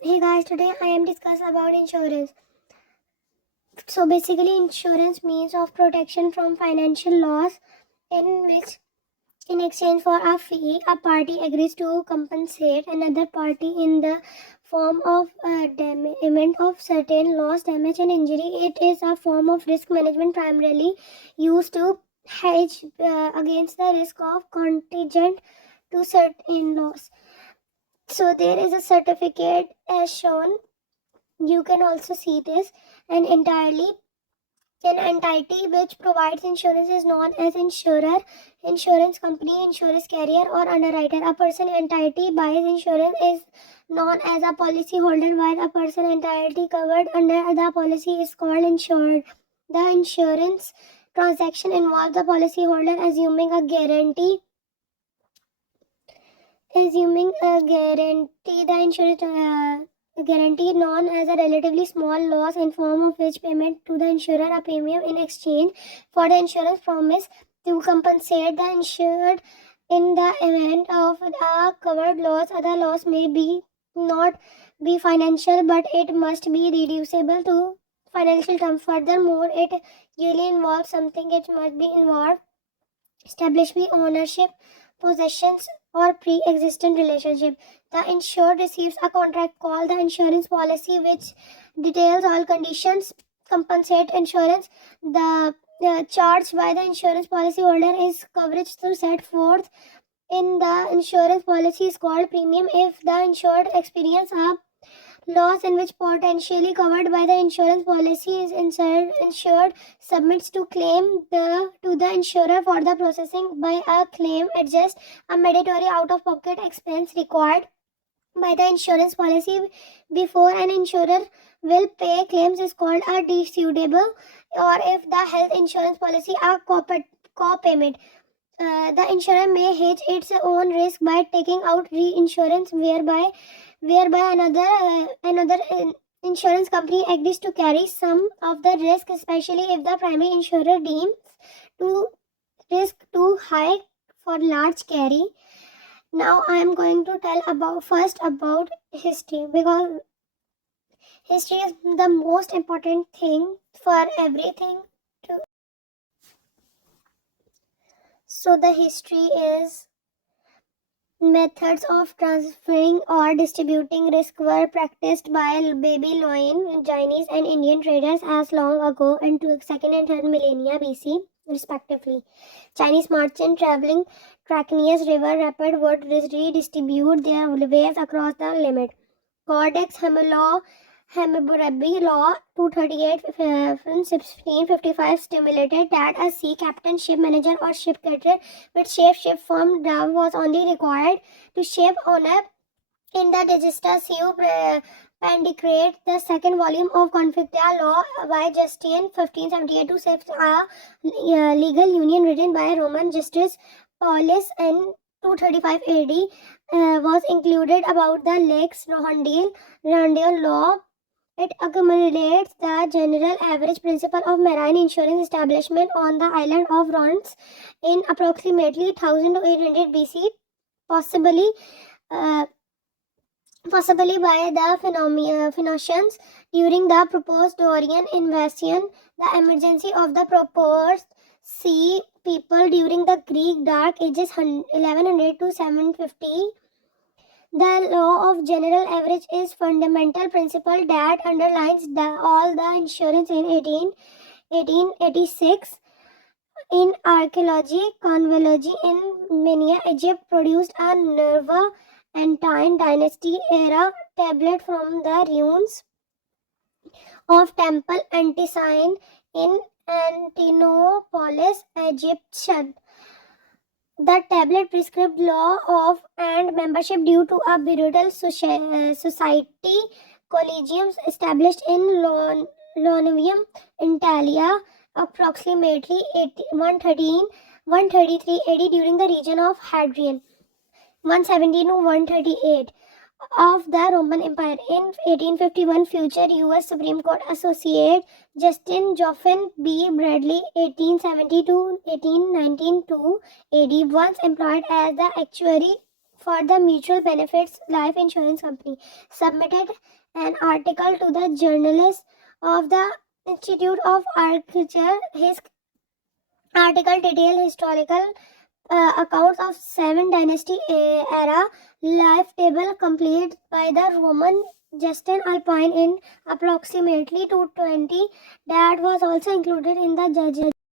Hey guys, today I am discussing about insurance. So basically, insurance means of protection from financial loss, in which in exchange for a fee, a party agrees to compensate another party in the form of event of certain loss, damage, and injury. It is a form of risk management primarily used to hedge against the risk of contingent to certain loss. So there is a certificate as shown. You can also see this. An entirely an entity which provides insurance is known as insurer, insurance company, insurance carrier, or underwriter. A person entity buys insurance is known as a policy holder, while a person entity covered under the policy is called insured. The insurance transaction involves the policy holder assuming a guarantee. The insurance guarantee known as a relatively small loss in form of which payment to the insurer a premium in exchange for the insurance promise to compensate the insured in the event of a covered loss. Other loss may be not be financial, but it must be reducible to financial terms. Furthermore, it usually involves something. It must be involved establish ownership, possessions, or pre-existing relationship. The insured receives a contract called the insurance policy, which details all conditions, compensate insurance. The charge by the insurance policy holder is coverage to set forth in the insurance policy is called premium. If the insured experience a loss in which potentially covered by the insurance policy is insured submits to claim to the insurer for the processing by a claim adjust a mandatory out of pocket expense required by the insurance policy before an insurer will pay claims is called a disputable, or if the health insurance policy a co-payment. The insurer may hedge its own risk by taking out reinsurance, whereby another insurance company agrees to carry some of the risk, especially if the primary insurer deems to risk too high for large carry. Now I am going to tell about history, because history is the most important thing for everything. So the history is methods of transferring or distributing risk were practiced by Babylonian, Chinese, and Indian traders as long ago into second and third millennia BC, respectively. Chinese merchants traveling Trachinius River rapid would redistribute their waves across the limit. Codex Hammurabi Law 238 1655 stipulated that a sea captain, ship manager, or ship carrier with ship firm dam was only required to ship owner in the Digesta Seu Pandicrate, the second volume of Conflicta Law by Justinian 1578 to set a legal union written by Roman Justice Paulus in 235 AD was included about the lakes Rondale law. It accommodates the general average principle of marine insurance establishment on the island of Ronds in approximately 1000 to 800 BC, possibly uh, possibly by the Phoenicians during the proposed Dorian invasion, the emergency of the proposed sea people during the Greek Dark Ages 1100 to 750. The law of general average is fundamental principle that underlines all the insurance in 1886. In archaeology, conchology in Mania, Egypt produced a Nerva Antine dynasty era tablet from the ruins of Temple Antisine in Antinopolis, Egypt. The tablet prescribed law of and membership due to a brutal society collegiums established in Lonium, Italia, approximately 133 AD during the region of Hadrian, 117 to 138 of the Roman Empire. In 1851, future U.S. Supreme Court Associate Justin Joffin B. Bradley, 1870 to 1892 AD, once employed as the actuary for the Mutual Benefits Life Insurance Company submitted an article to the journalist of the Institute of Architecture. His article detailed historical accounts of 7 Dynasty era life table completed by the Roman Justin Alpine in approximately 220. That was also included in the judge's